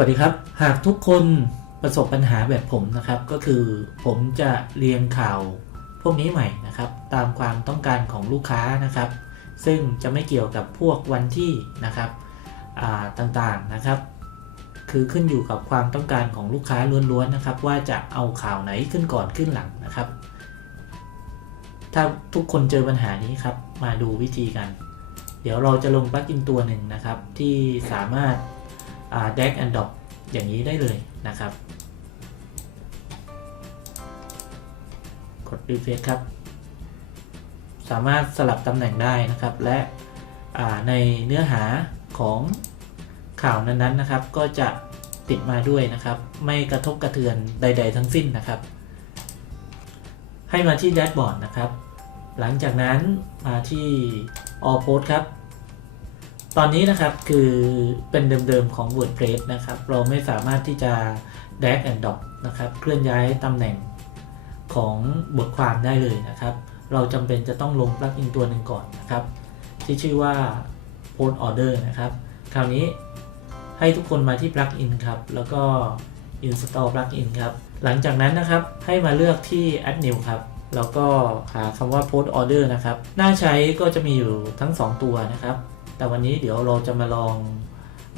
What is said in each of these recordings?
วัสดีครับ หากทุกคนประสบปัญหาแบบผมนะครับ ก็คือผมจะเรียงข่าวพวกนี้ใหม่นะครับ ตามความต้องการของลูกค้านะครับ ซึ่งจะไม่เกี่ยวกับพวกวันที่นะครับต่างๆนะครับ คือขึ้นอยู่กับความต้องการของลูกค้าล้วนๆนะครับ ว่าจะเอาข่าวไหนขึ้นก่อนขึ้นหลังนะครับ ถ้าทุกคนเจอปัญหานี้ครับ มาดูวิธีกัน เดี๋ยวเราจะลงปลั๊กอินตัวหนึ่งนะครับ ที่สามารถ d a g and Drop อย่างนี้ได้เลยนะครับ กด refresh ครับ สามารถสลับตำแหน่งได้นะครับ และในเนื้อหาของข่าวนั้นๆนะครับ ก็จะติดมาด้วยนะครับ ไม่กระทบกระเทือนใด ๆ ทั้งสิ้นนะครับ ให้มาที่แดชบอร์ดนะครับ หลังจากนั้นมาที่ all post ครับ ตอนนี้นะครับคือเป็นเดิมๆของ WordPress นะครับ เราไม่สามารถที่จะ drag and drop นะครับ เคลื่อนย้ายตำแหน่งของบทความได้เลยนะครับ เราจำเป็นจะต้องลงปลั๊กอินตัวหนึ่งก่อนนะครับ ที่ชื่อว่า post order นะครับ คราวนี้ให้ทุกคนมาที่ plugin ครับ แล้วก็ install plugin ครับ หลังจากนั้นนะครับให้มาเลือกที่ add new ครับแล้วก็หาคำว่า post order นะครับ หน้าใช้ก็จะมีอยู่ทั้ง 2 ตัวนะครับ แต่วันนี้เดี๋ยวเราจะมาลอง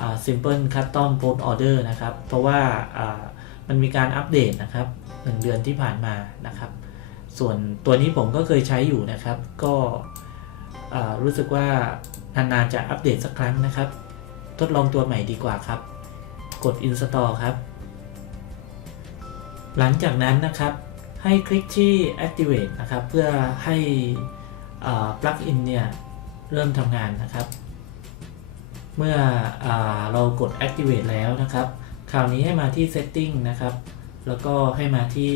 อ simple custom post order นะครับ เพราะว่ามันมีการอัปเดตนะครับ 1 เดือนที่ผ่านมานะครับ ส่วนตัวนี้ผมก็เคยใช้อยู่นะครับ ก็รู้สึกว่านานๆจะอัปเดตสักครั้งนะครับ ทดลองตัวใหม่ดีกว่าครับ กด install ครับ หลังจากนั้นนะครับให้คลิกที่ activate นะครับ เพื่อให้ plugin เนี่ย เริ่มทำงานนะครับ เมื่ออเรากด activate แล้วนะครับ คราวนี้ให้มาที่ setting นะครับ แล้วก็ให้มาที่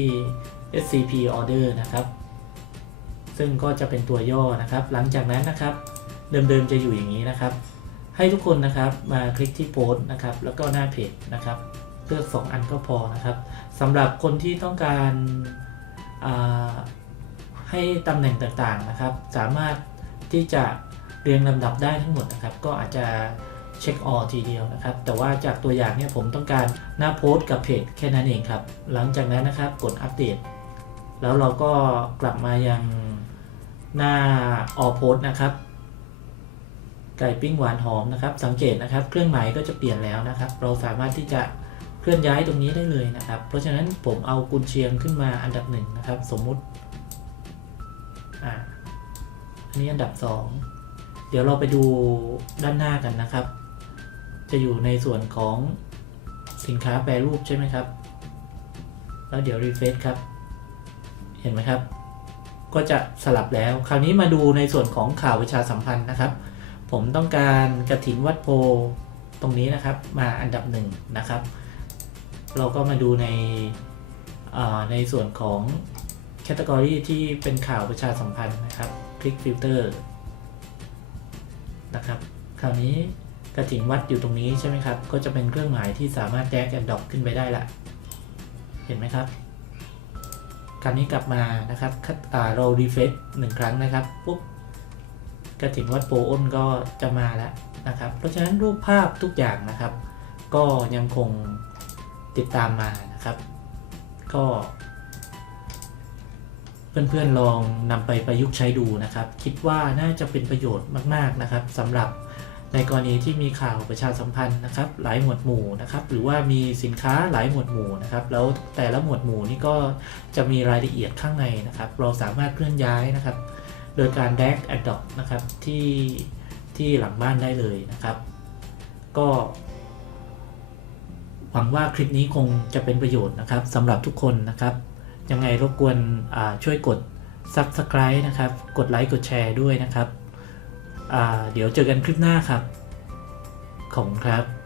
scp order นะครับ ซึ่งก็จะเป็นตัวย่อนะครับ หลังจากนั้นนะครับ เดิมๆจะอยู่อย่างนี้นะครับ ให้ทุกคนนะครับมาคลิกที่โพสต์นะครับ แล้วก็หน้าเพจนะครับเลือก 2 อันก็พอนะครับสำหรับคนที่ต้องการาให้ตำแหน่งต่างๆนะครับ สามารถที่จะเรียงลำดับได้ทั้งหมดนะครับ ก็อาจจะ เช็คออทีเดียวนะครับ แต่ว่าจากตัวอย่างเนี่ยผมต้องการหน้าโพสต์กับเพจแค่นั้นเองครับ หลังจากนั้นนะครับกดอัปเดต แล้วเราก็กลับมายังหน้าออโพสต์นะครับ ไก่ปิ้งหวานหอมนะครับ สังเกตนะครับ เครื่องหมายก็จะเปลี่ยนแล้วนะครับ เราสามารถที่จะเคลื่อนย้ายตรงนี้ได้เลยนะครับ เพราะฉะนั้นผมเอากุนเชียงขึ้นมาอันดับหนึ่งนะครับ สมมุติอ่าอันนี้อันดับสองเดี๋ยวเราไปดูด้านหน้ากันนะครับ จะอยู่ในส่วนของสินค้าแปรรูปใช่ไหมครับ แล้วเดี๋ยวรีเฟซครับ เห็นไหมครับ ก็จะสลับแล้ว คราวนี้มาดูในส่วนของข่าวประชาสัมพันธ์นะครับ ผมต้องการกระถินวัดโพตรงนี้นะครับ มาอันดับหนึ่งนะครับ เราก็มาดูในในส่วนของแคตตากรีที่เป็นข่าวประชาสัมพันธ์นะครับ คลิกฟิลเตอร์นะครับ คราวนี้ กระถินวัดอยู่ตรงนี้ใช่ไหมครับ ก็จะเป็นเครื่องหมายที่สามารถแยกแอนดดอกขึ้นไปได้ละเห็นไหมครับคราวนี้กลับมานะครับเรารีเฟซหนึ่งครั้งนะครับปุ๊บกระถิ่นวัดโปอ้นก็จะมาแล้วนะครับ เพราะฉะนั้นรูปภาพทุกอย่างนะครับ ก็ยังคงติดตามมานะครับ ก็เพื่อนๆลองนำไปประยุกต์ใช้ดูนะครับ คิดว่าน่าจะเป็นประโยชน์มากๆนะครับสำหรับ ในกรณีที่มีข่าวประชาสัมพันธ์นะครับ หลายหมวดหมู่นะครับ หรือว่ามีสินค้าหลายหมวดหมู่นะครับ แล้วแต่ละหมวดหมู่นี่ก็จะมีรายละเอียดข้างในนะครับ เราสามารถเคลื่อนย้ายนะครับ โดยการ drag and drop นะครับที่ที่หลังบ้านได้เลยนะครับ ก็หวังว่าคลิปนี้คงจะเป็นประโยชน์นะครับสำหรับทุกคนนะครับ ยังไงรบกวนช่วยกด Subscribe นะครับ กดไลค์กดแชร์ด้วยนะครับ เดี๋ยวเจอกันคลิปหน้าครับ ขอบคุณครับ